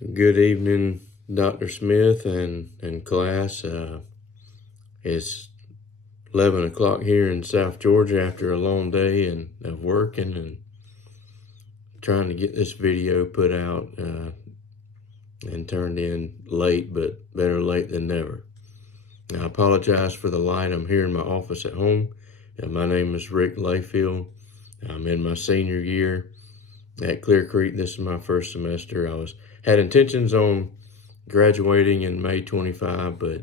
Good evening, Dr. Smith and class. It's 11 o'clock here in South Georgia after a long day of working and trying to get this video put out and turned in late, but better late than never. I apologize for the light. I'm here in my office at home. My name is Rick Layfield. I'm in my senior year at Clear Creek. This is my first semester. Had intentions on graduating in May 25, but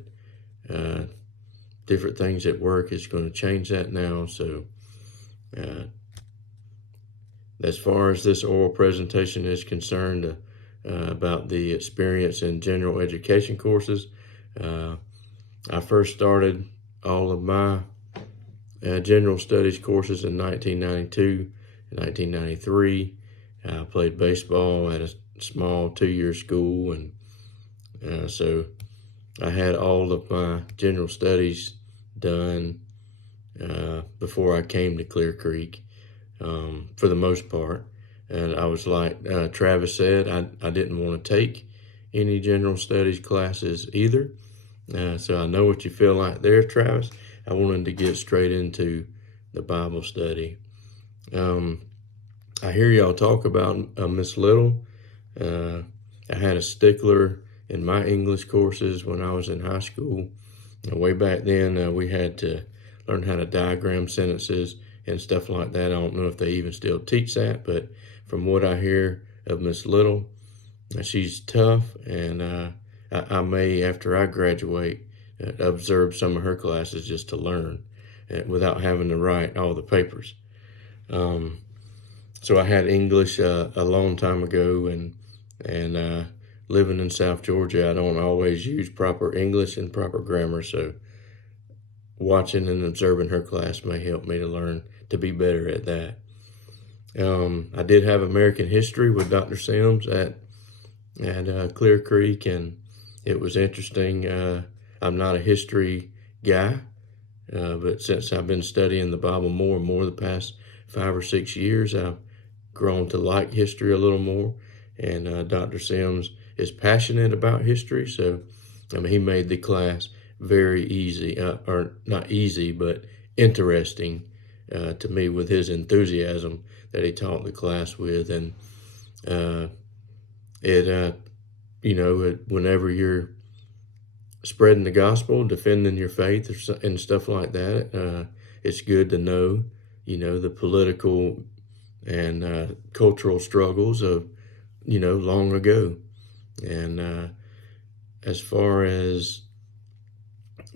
different things at work is going to change that now. So as far as this oral presentation is concerned about the experience in general education courses, I first started all of my general studies courses in 1992 and 1993. I played baseball at a small 2-year school, and so I had all of my general studies done before I came to Clear Creek, for the most part. And I was like Travis said, I didn't want to take any general studies classes either. So I know what you feel like there, Travis. I wanted to get straight into the Bible study. I hear y'all talk about Miss Little. I had a stickler in my English courses when I was in high school. Way back then, we had to learn how to diagram sentences and stuff like that. I don't know if they even still teach that, but from what I hear of Miss Little, she's tough, and I may, after I graduate, observe some of her classes just to learn without having to write all the papers. So I had English a long time ago, and living in South Georgia, I don't always use proper English and proper grammar, so watching and observing her class may help me to learn to be better at that. I did have American history with Dr. Sims at Clear Creek, and it was interesting. I'm not a history guy, but since I've been studying the Bible more and more the past 5 or 6 years, I've grown to like history a little more. And Dr. Sims is passionate about history, so he made the class very easy, or not easy, but interesting to me with his enthusiasm that he taught the class with. And whenever you're spreading the gospel, defending your faith and stuff like that, it's good to know, the political and cultural struggles of, long ago. And as far as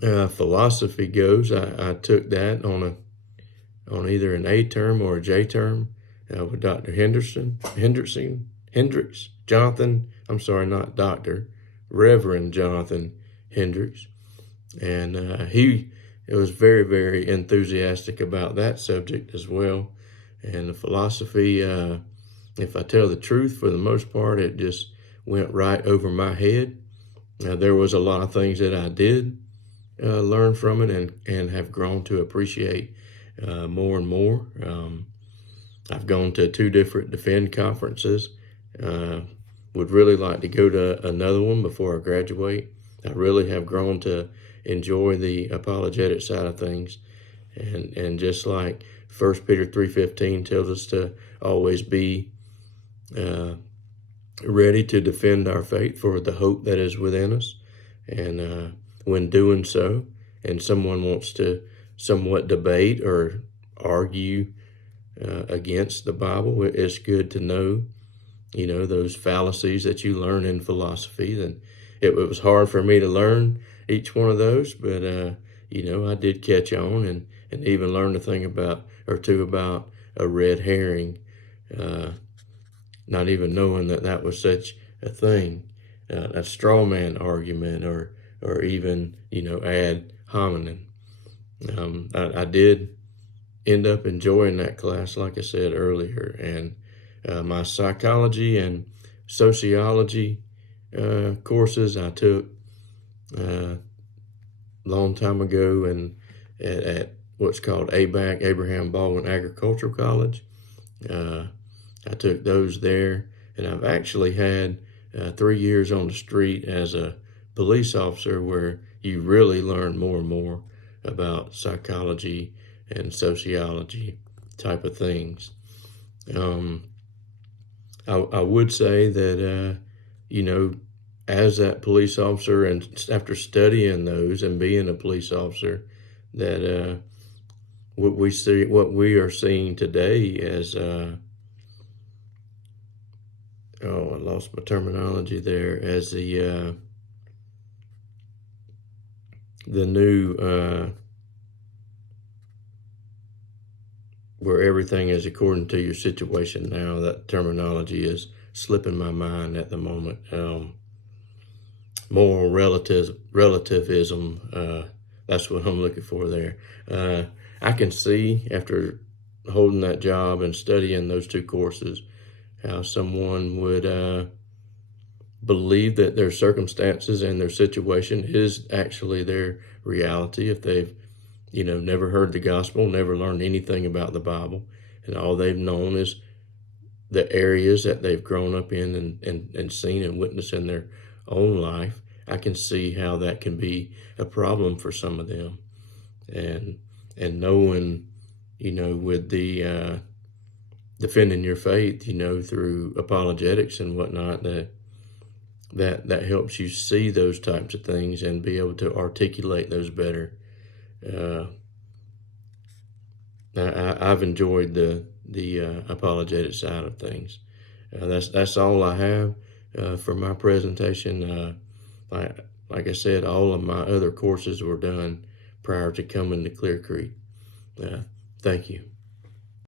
philosophy goes, I took that on either an A term or a J term with Dr. Reverend Jonathan Hendricks. And he was very, very enthusiastic about that subject as well. And the philosophy, if I tell the truth, for the most part, it just went right over my head. There was a lot of things that I did learn from it and have grown to appreciate more and more. I've gone to 2 different Defend conferences. Would really like to go to another one before I graduate. I really have grown to enjoy the apologetic side of things. And just like 1 Peter 3:15 tells us to always be ready to defend our faith for the hope that is within us. And when doing so, and someone wants to somewhat debate or argue against the Bible, it's good to know, those fallacies that you learn in philosophy. Then it was hard for me to learn each one of those, but I did catch on and even learned a thing about a red herring, not even knowing that was such a thing, a straw man argument, or even, ad hominem. I did end up enjoying that class, like I said earlier, and my psychology and sociology courses I took long time ago and at what's called ABAC, Abraham Baldwin Agricultural College. I took those there, and I've actually had 3 years on the street as a police officer, where you really learn more and more about psychology and sociology type of things. I would say that, as that police officer, and after studying those and being a police officer, that what we are seeing today as I lost my terminology there, as the new where everything is according to your situation now. That terminology is slipping my mind at the moment. Moral relativism. That's what I'm looking for there. I can see, after holding that job and studying those two courses, how someone would believe that their circumstances and their situation is actually their reality if they've never heard the gospel, never learned anything about the Bible, and all they've known is the areas that they've grown up in and seen and witnessed in their own life. I can see how that can be a problem for some of them. And knowing, with the defending your faith, through apologetics and whatnot, that helps you see those types of things and be able to articulate those better. I've enjoyed the apologetic side of things. That's all I have for my presentation. Like I said, all of my other courses were done prior to coming to Clear Creek. Thank you.